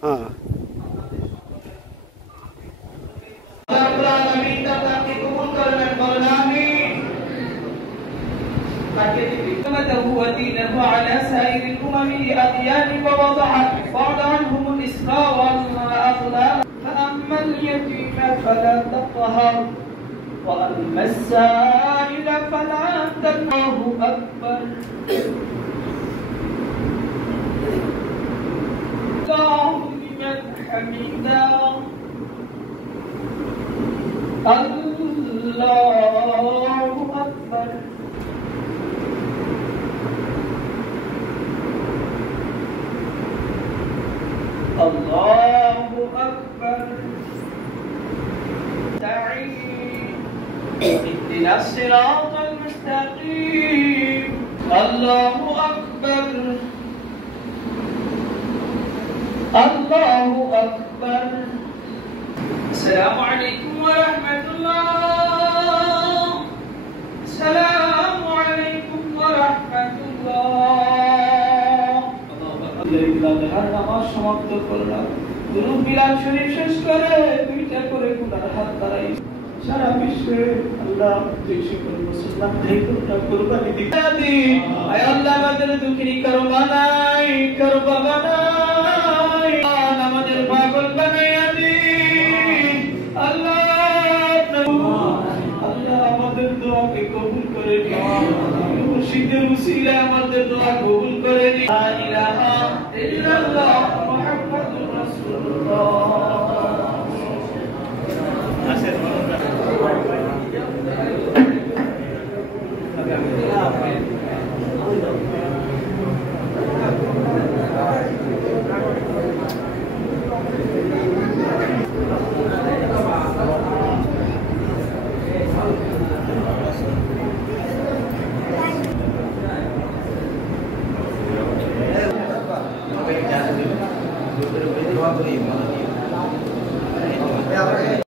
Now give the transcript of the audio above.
हाँ وعلى سائر الأمم الأديان ووضع عنهم الإسراء والأغلال فأما اليتيم فلا تقهر وأما السائل فلا تنهر أكبر الله لمن حمده الله أكبر الله أكبر اهدنا الصراط المستقيم الله أكبر الله أكبر السلام عليكم ورحمة الله السلام عليكم ورحمة الله নামাজ সমাপ্ত করলাম দুরূদ বিলাল শরীফ শেষ করে দুইটা করে গুনার হাত দাঁড়াই সারা বিশ্বে আল্লাহ তুই সকল মুসলমান ভাইদেরকে কুরবানি দিতে আয় আল্লাহ আমাদের দুঃখী করো বানাই আমাদের পাগল বানাইয়া দি আল্লাহ আল্লাহ আমাদের দোয়াকে কবুল করে নিও মুর্শিদের উসিলা আমাদের দোয়া কবুল করে নিও লা ইলাহা ইল্লাল্লাহ মুহাম্মাদুর রাসূলুল্লাহ Terima kasih.